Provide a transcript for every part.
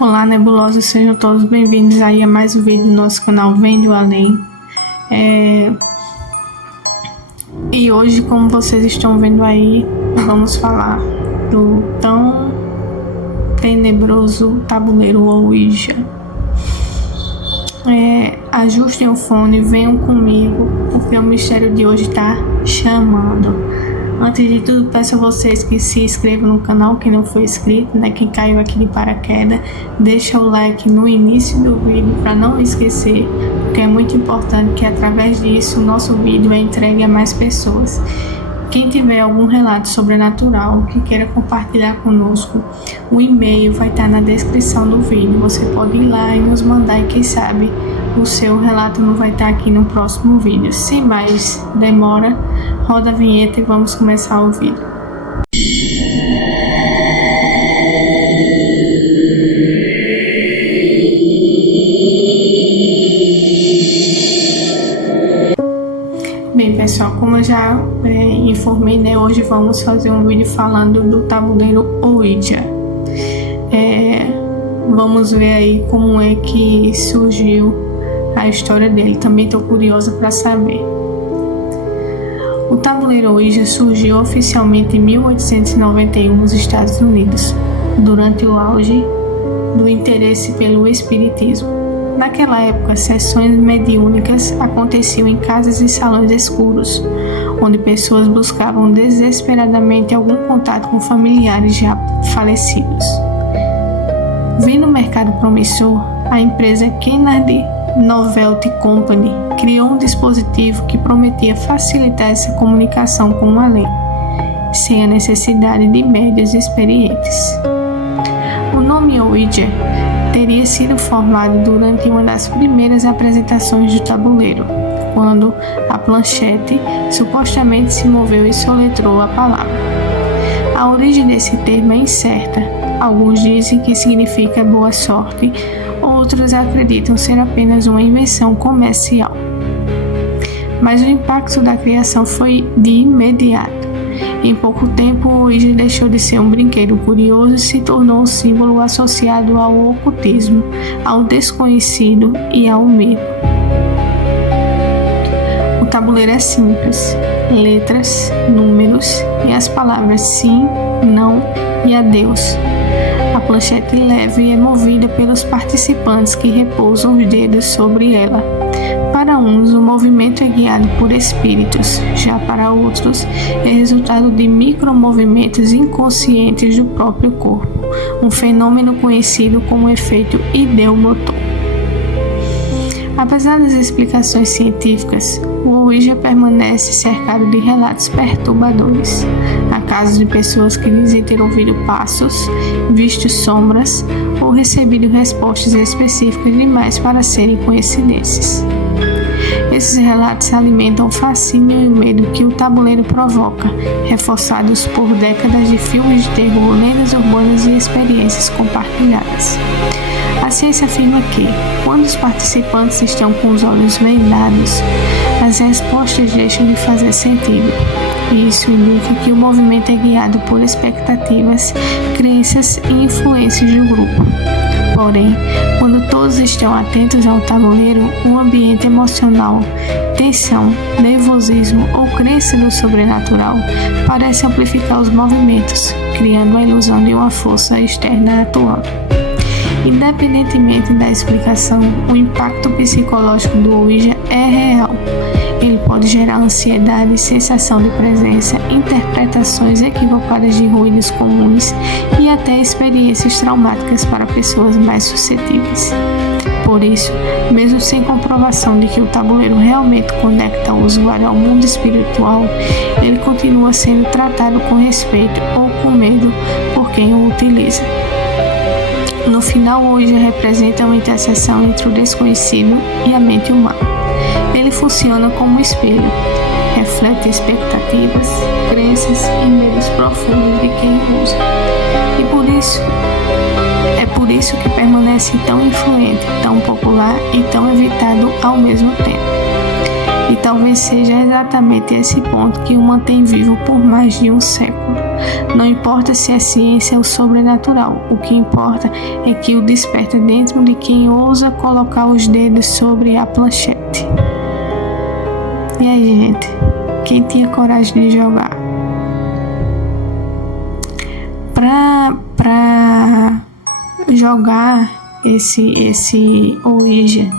Olá, nebulosos, sejam todos bem-vindos aí a mais um vídeo do nosso canal Vendo Além. E hoje, como vocês estão vendo aí, vamos falar do tão tenebroso tabuleiro Ouija. Ajustem o fone, venham comigo, porque o mistério de hoje está chamando. Antes de tudo, peço a vocês que se inscrevam no canal, quem não foi inscrito, quem caiu aqui de paraquedas, deixa o like no início do vídeo para não esquecer, porque é muito importante que através disso o nosso vídeo é entregue a mais pessoas. Quem tiver algum relato sobrenatural que queira compartilhar conosco, o e-mail vai estar na descrição do vídeo. Você pode ir lá e nos mandar e quem sabe o seu relato não vai estar aqui no próximo vídeo. Sem mais demora, roda a vinheta e vamos começar o vídeo. Bem, pessoal, como eu já informei, hoje vamos fazer um vídeo falando do tabuleiro Ouija. Vamos ver aí como é que surgiu a história dele. Também estou curiosa para saber. O tabuleiro Ouija surgiu oficialmente em 1891 nos Estados Unidos, durante o auge do interesse pelo espiritismo. Naquela época, sessões mediúnicas aconteciam em casas e salões escuros, onde pessoas buscavam desesperadamente algum contato com familiares já falecidos. Vendo o mercado promissor, a empresa Kennedy Novelty Company criou um dispositivo que prometia facilitar essa comunicação com o além, sem a necessidade de médios experientes. O nome Ouija teria sido formado durante uma das primeiras apresentações do tabuleiro, quando a planchete supostamente se moveu e soletrou a palavra. A origem desse termo é incerta. Alguns dizem que significa boa sorte, outros acreditam ser apenas uma invenção comercial. Mas o impacto da criação foi de imediato. Em pouco tempo, o Ouija deixou de ser um brinquedo curioso e se tornou um símbolo associado ao ocultismo, ao desconhecido e ao medo. O tabuleiro é simples: letras, números e as palavras sim, não e adeus. A planchete leve é movida pelos participantes que repousam os dedos sobre ela. Para uns, o movimento é guiado por espíritos, já para outros, é resultado de micromovimentos inconscientes do próprio corpo, um fenômeno conhecido como efeito ideomotor. Apesar das explicações científicas, o Ouija permanece cercado de relatos perturbadores. Há casos de pessoas que dizem ter ouvido passos, visto sombras ou recebido respostas específicas demais para serem coincidências. Esses relatos alimentam o fascínio e o medo que o tabuleiro provoca, reforçados por décadas de filmes de terror, lendas urbanas e experiências compartilhadas. A ciência afirma que, quando os participantes estão com os olhos vendados, as respostas deixam de fazer sentido. Isso indica que o movimento é guiado por expectativas, crenças e influências do grupo. Porém, quando todos estão atentos ao tabuleiro, o ambiente emocional, tensão, nervosismo ou crença no sobrenatural parece amplificar os movimentos, criando a ilusão de uma força externa atuando. Independentemente da explicação, o impacto psicológico do Ouija é real. Ele pode gerar ansiedade, sensação de presença, interpretações equivocadas de ruídos comuns e até experiências traumáticas para pessoas mais suscetíveis. Por isso, mesmo sem comprovação de que o tabuleiro realmente conecta o usuário ao mundo espiritual, ele continua sendo tratado com respeito ou com medo por quem o utiliza. No final, o Ouija representa uma interseção entre o desconhecido e a mente humana. Ele funciona como um espelho, reflete expectativas, crenças e medos profundos de quem o usa. E por isso que permanece tão influente, tão popular e tão evitado ao mesmo tempo. E talvez seja exatamente esse ponto que o mantém vivo por mais de um século. Não importa se é ciência ou sobrenatural, o que importa é que o desperta dentro de quem ousa colocar os dedos sobre a planchete. E aí, gente, quem tinha coragem de jogar? Pra jogar esse Ouija,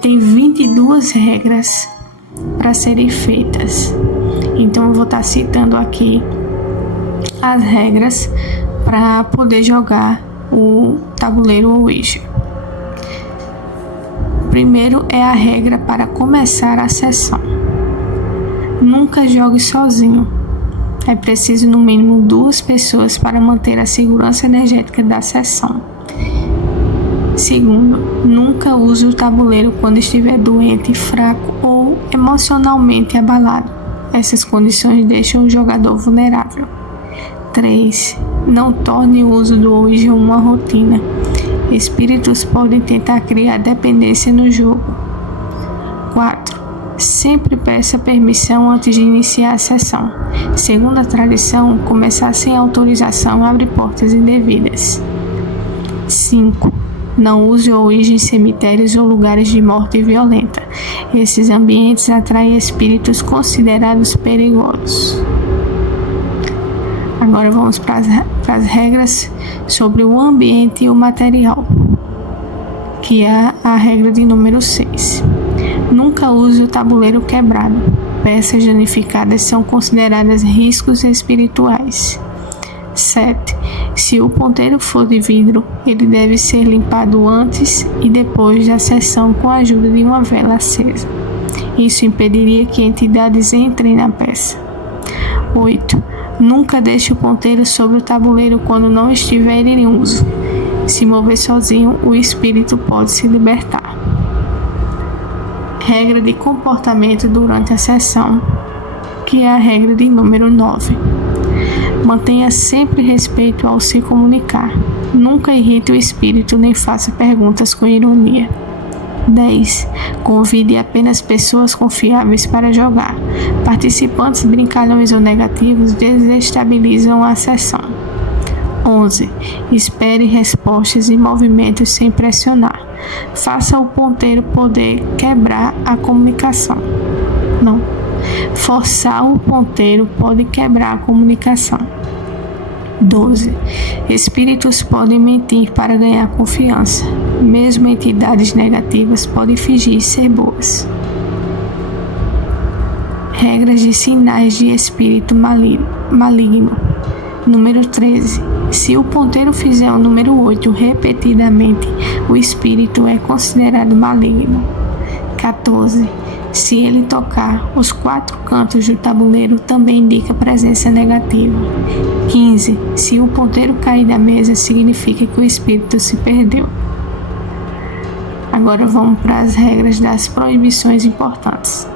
tem 22 regras para serem feitas. Então eu vou estar citando aqui as regras para poder jogar o tabuleiro Ouija. Primeiro é a regra para começar a sessão. Nunca jogue sozinho. É preciso no mínimo 2 pessoas para manter a segurança energética da sessão. Segundo, nunca use o tabuleiro quando estiver doente, fraco ou emocionalmente abalado. Essas condições deixam o jogador vulnerável. 3. Não torne o uso do Ouija uma rotina. Espíritos podem tentar criar dependência no jogo. 4. Sempre peça permissão antes de iniciar a sessão. Segundo a tradição, começar sem autorização abre portas indevidas. 5. Não use o Ouija em cemitérios ou lugares de morte violenta. Esses ambientes atraem espíritos considerados perigosos. Agora vamos para as regras sobre o ambiente e o material, que é a regra de número 6. Nunca use o tabuleiro quebrado. Peças danificadas são consideradas riscos espirituais. 7. Se o ponteiro for de vidro, ele deve ser limpado antes e depois da sessão com a ajuda de uma vela acesa. Isso impediria que entidades entrem na peça. 8. Nunca deixe o ponteiro sobre o tabuleiro quando não estiver em uso. Se mover sozinho, o espírito pode se libertar. Regra de comportamento durante a sessão, que é a regra de número 9. Mantenha sempre respeito ao se comunicar. Nunca irrite o espírito nem faça perguntas com ironia. 10. Convide apenas pessoas confiáveis para jogar. Participantes brincalhões ou negativos desestabilizam a sessão. 11. Espere respostas e movimentos sem pressionar. Faça o ponteiro poder quebrar a comunicação. Não. Forçar o ponteiro pode quebrar a comunicação. 12. Espíritos podem mentir para ganhar confiança. Mesmo entidades negativas podem fingir ser boas. Regras de sinais de espírito maligno. Número 13. Se o ponteiro fizer o número 8 repetidamente, o espírito é considerado maligno. 14. Se ele tocar os 4 cantos do tabuleiro, também indica presença negativa. 15. Se o ponteiro cair da mesa, significa que o espírito se perdeu. Agora vamos para as regras das proibições importantes.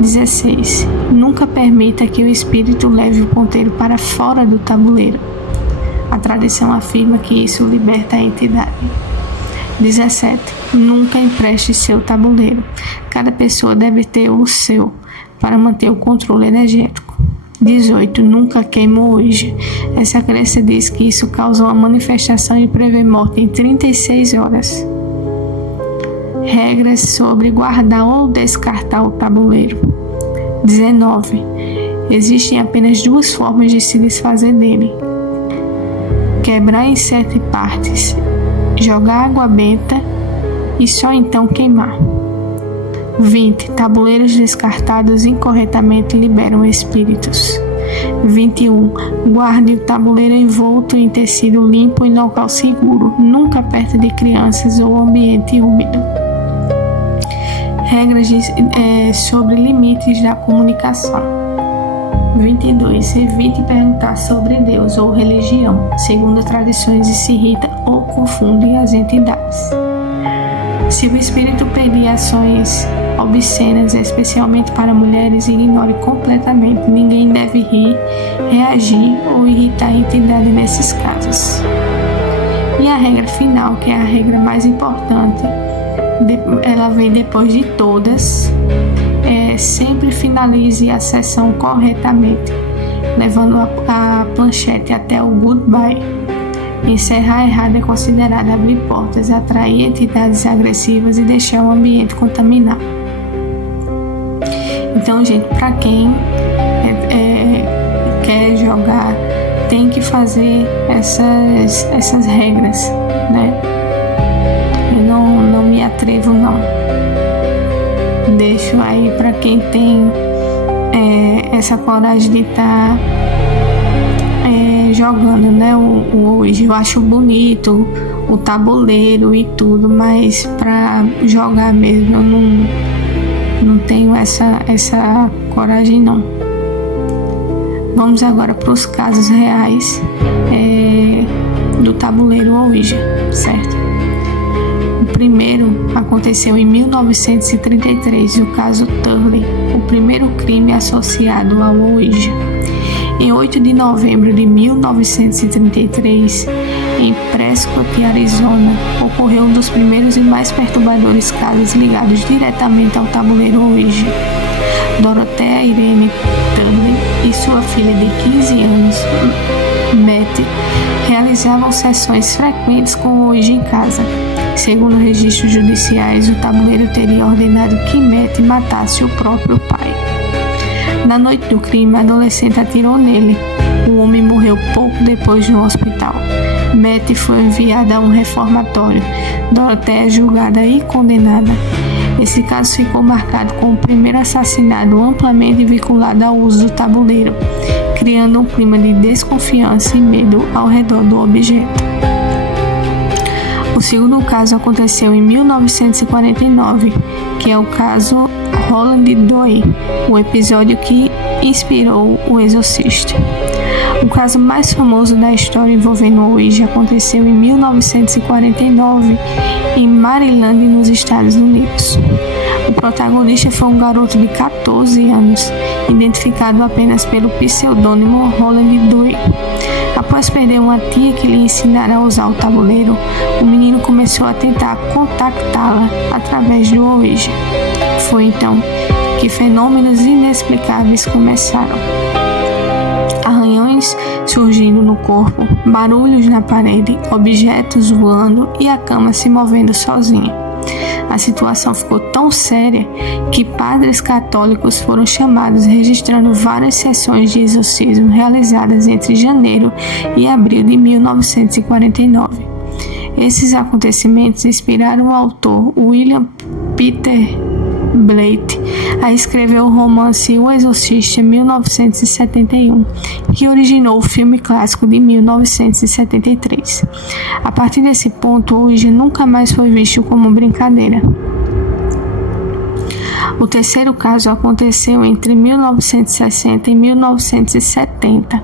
16. Nunca permita que o espírito leve o ponteiro para fora do tabuleiro. A tradição afirma que isso liberta a entidade. 17. Nunca empreste seu tabuleiro. Cada pessoa deve ter o seu para manter o controle energético. 18. Nunca queime o Ouija. Essa crença diz que isso causa uma manifestação e prevê morte em 36 horas. Regras sobre guardar ou descartar o tabuleiro. 19. Existem apenas 2 formas de se desfazer dele: quebrar em 7 partes, jogar água benta e só então queimar. 20. Tabuleiros descartados incorretamente liberam espíritos. 21. Guarde o tabuleiro envolto em tecido limpo em local seguro, nunca perto de crianças ou ambiente úmido. Regras sobre limites da comunicação. 22. Evite perguntar sobre Deus ou religião, segundo tradições, e se irrita ou confunde as entidades. Se o espírito pedir ações obscenas, especialmente para mulheres, ignore completamente. Ninguém deve rir, reagir ou irritar a entidade nesses casos. E a regra final, que é a regra mais importante, ela vem depois de todas. Sempre finalize a sessão corretamente, levando a planchete até o goodbye. Encerrar errado é considerado abrir portas, atrair entidades agressivas e deixar o ambiente contaminado. Então, gente, para quem quer jogar, tem que fazer essas regras, né? Eu não me atrevo, não. Deixo aí para quem tem essa coragem de estar jogando, né? Hoje eu acho bonito o tabuleiro e tudo, mas para jogar mesmo eu não tenho essa coragem, não. Vamos agora para os casos reais do tabuleiro Ouija, certo? O primeiro aconteceu em 1933, o caso Turley, o primeiro crime associado ao Ouija. Em 8 de novembro de 1933, em Prescott, Arizona, ocorreu um dos primeiros e mais perturbadores casos ligados diretamente ao tabuleiro Ouija. Dorothea Irene Turley e sua filha de 15 anos, Mattie, realizavam sessões frequentes com o Ouija em casa. Segundo registros judiciais, o tabuleiro teria ordenado que Mattie matasse o próprio pai. Na noite do crime, a adolescente atirou nele. O homem morreu pouco depois no hospital. Mattie foi enviada a um reformatório. Dorothea é julgada e condenada. Esse caso ficou marcado como o primeiro assassinato amplamente vinculado ao uso do tabuleiro, criando um clima de desconfiança e medo ao redor do objeto. O segundo caso aconteceu em 1949, que é o caso Roland Doe, o episódio que inspirou O Exorcista. O caso mais famoso da história envolvendo o Ouija aconteceu em 1949, em Maryland, nos Estados Unidos. O protagonista foi um garoto de 14 anos, identificado apenas pelo pseudônimo Roland Doe. Após perder uma tia que lhe ensinara a usar o tabuleiro, o menino começou a tentar contactá-la através do Ouija. Foi então que fenômenos inexplicáveis começaram. Arranhões surgindo no corpo, barulhos na parede, objetos voando e a cama se movendo sozinha. A situação ficou tão séria que padres católicos foram chamados, registrando várias sessões de exorcismo realizadas entre janeiro e abril de 1949. Esses acontecimentos inspiraram o autor William Peter Blatty a escrever o romance O Exorcista, em 1971, que originou o filme clássico de 1973. A partir desse ponto, o Ouija nunca mais foi visto como brincadeira. O terceiro caso aconteceu entre 1960 e 1970,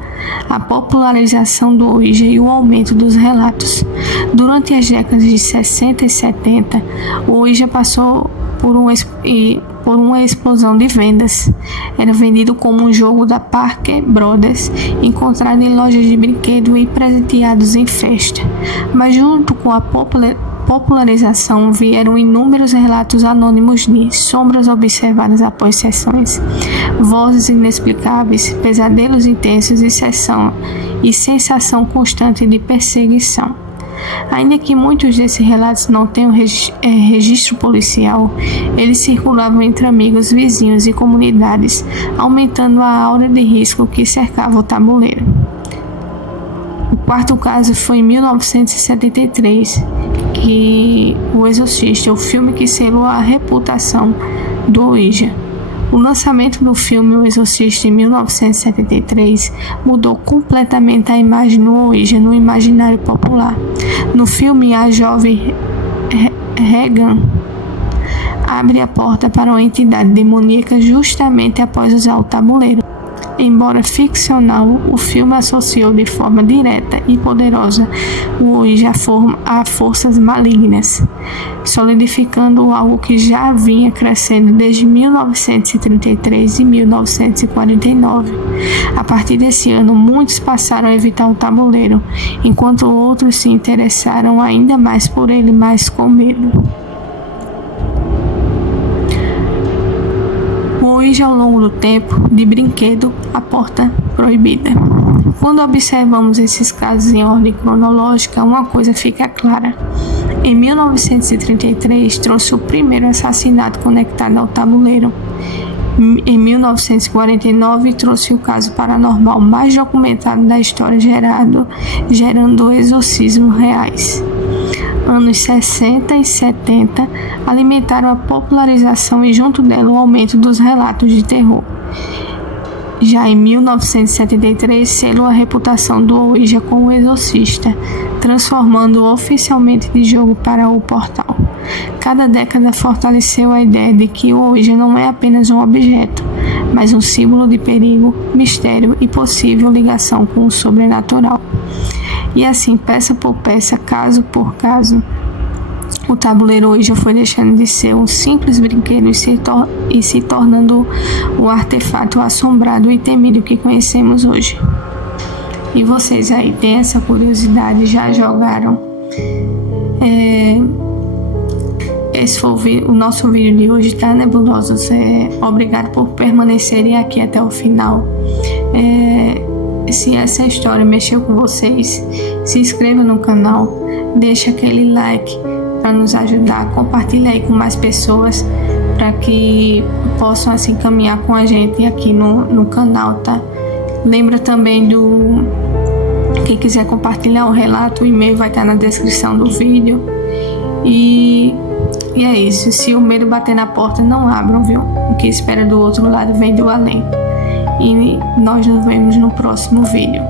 a popularização do Ouija e o aumento dos relatos. Durante as décadas de 60 e 70, o Ouija passou por uma explosão de vendas. Era vendido como um jogo da Parker Brothers, encontrado em lojas de brinquedo e presenteados em festa. Mas junto com a popularização vieram inúmeros relatos anônimos de sombras observadas após sessões, vozes inexplicáveis, pesadelos intensos e sensação constante de perseguição. Ainda que muitos desses relatos não tenham registro policial, eles circulavam entre amigos, vizinhos e comunidades, aumentando a aura de risco que cercava o tabuleiro. O quarto caso foi em 1973, que O Exorcista, o filme que selou a reputação do Ouija. O lançamento do filme O Exorcista em 1973 mudou completamente a imagem do Ouija no imaginário popular. No filme, a jovem Regan abre a porta para uma entidade demoníaca justamente após usar o tabuleiro. Embora ficcional, o filme associou de forma direta e poderosa o Ouija a forças malignas, solidificando algo que já vinha crescendo desde 1933 e 1949. A partir desse ano, muitos passaram a evitar o tabuleiro, enquanto outros se interessaram ainda mais por ele, mas com medo. desde ao longo do tempo, de brinquedo a porta proibida. Quando observamos esses casos em ordem cronológica, uma coisa fica clara. Em 1933, trouxe o primeiro assassinato conectado ao tabuleiro. Em 1949, trouxe o caso paranormal mais documentado da história, gerando exorcismos reais. Anos 60 e 70 alimentaram a popularização e, junto dela, o aumento dos relatos de terror. Já em 1973, selou a reputação do Ouija como o exorcista, transformando-o oficialmente de jogo para o portal. Cada década fortaleceu a ideia de que o Ouija não é apenas um objeto, mas um símbolo de perigo, mistério e possível ligação com o sobrenatural. E assim, peça por peça, caso por caso, o tabuleiro Ouija foi deixando de ser um simples brinquedo e se tornando o artefato assombrado e temido que conhecemos hoje. E vocês aí têm essa curiosidade, já jogaram? Esse foi o nosso vídeo de hoje, tá, nebulosos? Obrigado por permanecerem aqui até o final. Se essa história mexeu com vocês, se inscreva no canal, deixa aquele like para nos ajudar, compartilha aí com mais pessoas para que possam assim caminhar com a gente aqui no canal, tá? Lembra também quem quiser compartilhar o relato, o e-mail vai estar na descrição do vídeo. E é isso, se o medo bater na porta, não abram, viu? O que espera do outro lado vem do além. E nós nos vemos no próximo vídeo.